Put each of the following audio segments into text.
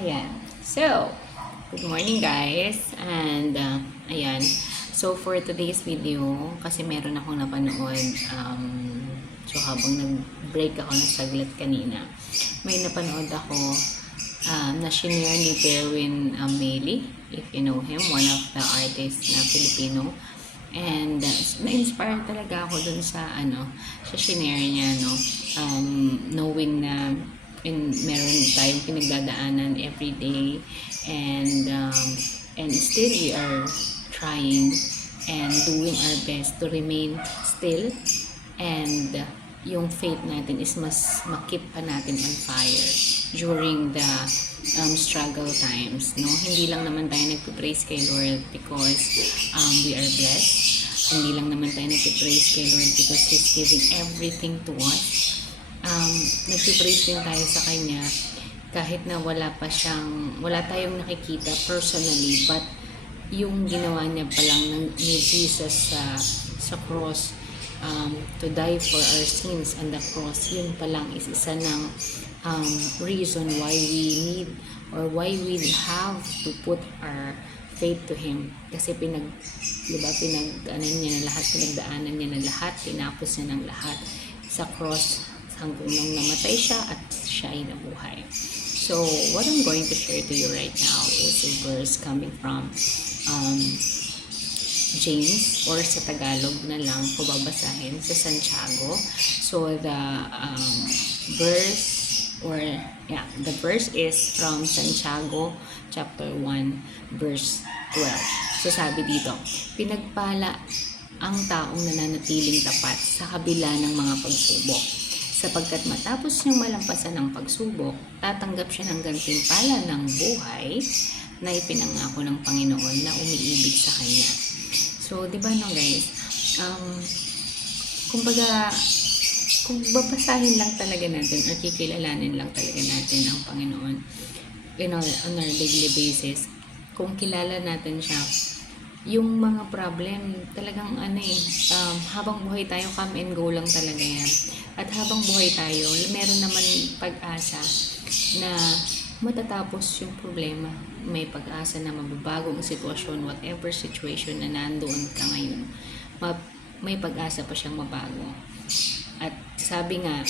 Ayan. So, good morning guys. And, ayan. So, for today's video, kasi meron akong napanood, so habang nag-break ako ng saglit kanina, may napanood ako na shinare ni Derwin Meili, if you know him, one of the artists na Filipino. And na-inspire talaga ako dun sa sa shinare niya, no? Knowing na meron tayong pinagdadaanan every day, and still we are trying and doing our best to remain still, and yung faith natin is mas makip pa natin on fire during the struggle times, no? Hindi lang naman tayo nagpo-praise kay Lord because we are blessed. Hindi lang naman tayo nagpo-praise kay Lord because He's giving everything to us. Nagpo-praise din tayo sa Kanya kahit na wala tayong nakikita personally, but yung ginawa niya pa lang ni Jesus sa cross, to die for our sins on the cross, yun pa lang is isa ng reason why we need or why we have to put our faith to Him. Kasi pinagdaanan niya na lahat, tinapos niya ng lahat sa cross hanggang nung namatay siya at siya ay nabuhay. So, what I'm going to share to you right now is a verse coming from James, or sa Tagalog na lang ko babasahin, sa Santiago. So, the verse is from Santiago chapter 1 verse 12. So, sabi dito, pinagpala ang taong nananatiling tapat sa kabila ng mga pagsubok, sapagkat matapos niyang malampasan ng pagsubok, tatanggap siya ng gantimpala ng buhay na ipinangako ng Panginoon na umiibig sa Kanya. So, di ba guys, kumbaga, kung babasahin lang talaga natin or kikilalanin lang talaga natin ang Panginoon on our daily basis, kung kilala natin siya, yung mga problem, talagang habang buhay tayo, come and go lang talaga yan. At habang buhay tayo, meron naman pag-asa na matatapos yung problema. May pag-asa na mababago ang sitwasyon, whatever situation na nandoon ka ngayon, may pag-asa pa siyang mabago. At sabi nga,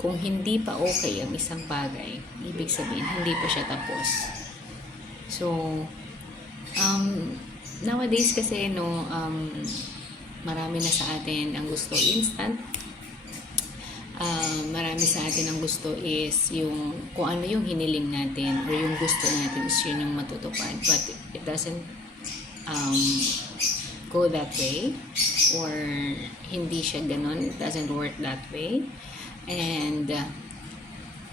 kung hindi pa okay ang isang bagay, ibig sabihin, hindi pa siya tapos. So, nowadays kasi marami na sa atin ang gusto instant. Marami sa atin ang gusto is yung kung ano yung hiniling natin or yung gusto natin is yun yung matutupad, but it doesn't go that way, or hindi siya ganun, it doesn't work that way. And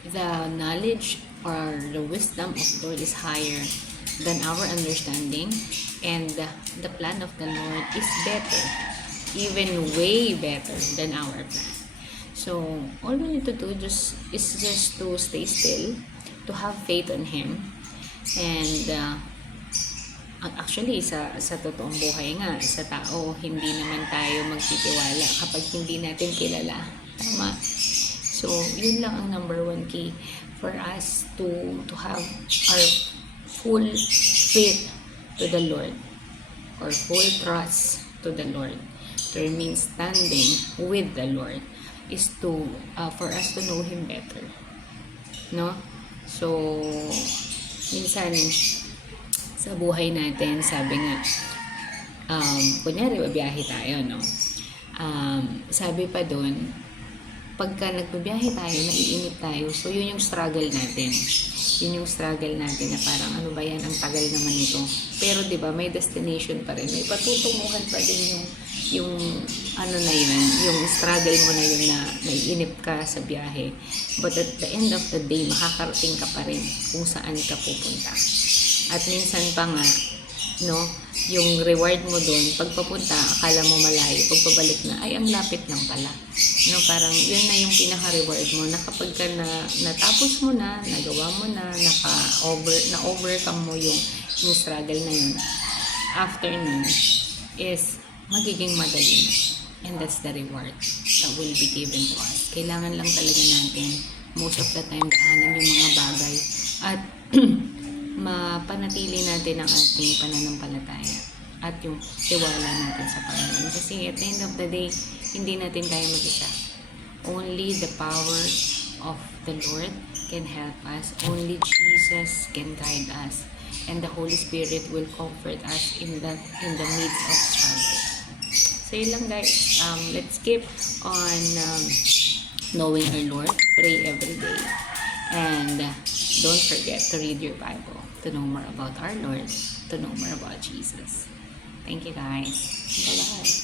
the knowledge or the wisdom of Lord is higher than our understanding, and the plan of the Lord is better, even way better than our plan. So all we need to do is just to stay still, to have faith on Him, and actually sa totoong buhay nga, sa tao, hindi naman tayo magtitiwala kapag hindi natin kilala. Tama? So yun lang ang number one key for us to have our full faith to the Lord, or full trust to the Lord, to remain standing with the Lord, is to for us to know Him better, no? So minsan sa buhay natin, sabi nga, kunyari babiyahe tayo, no? Sabi pa doon, pagka nagbabiyahe tayo, naiinip tayo, so yun yung struggle natin. Yun yung struggle natin na parang ano ba yan, ang tagal naman ito. Pero diba, may destination pa rin. May patutunguhan pa din yung ano na yun, yung struggle mo na yun na naiinip ka sa biyahe. But at the end of the day, makakarating ka pa rin kung saan ka pupunta. At minsan pa nga, no, yung reward mo doon, pagpapunta, akala mo malayo, pagpabalik na, ay ang lapit lang pala. No, parang yun na yung pinaka-reward mo, na kapag ka natapos mo na, nagawa mo na, na-overcome mo yung struggle na yun, after nun, is magiging madali na. And that's the reward that will be given to us. Kailangan lang talaga natin, most of the time, daanan yung mga bagay. At mapanatili natin ang ating pananampalataya at yung tiwala natin sa Panginoon. Kasi at the end of the day, hindi natin kaya mag-isa. Only the power of the Lord can help us. Only Jesus can guide us. And the Holy Spirit will comfort us in the midst of struggle. So yun lang guys. Let's keep on knowing our Lord. Pray every day. And don't forget to read your Bible to know more about our Lord, to know more about Jesus. Thank you guys. Bye-bye.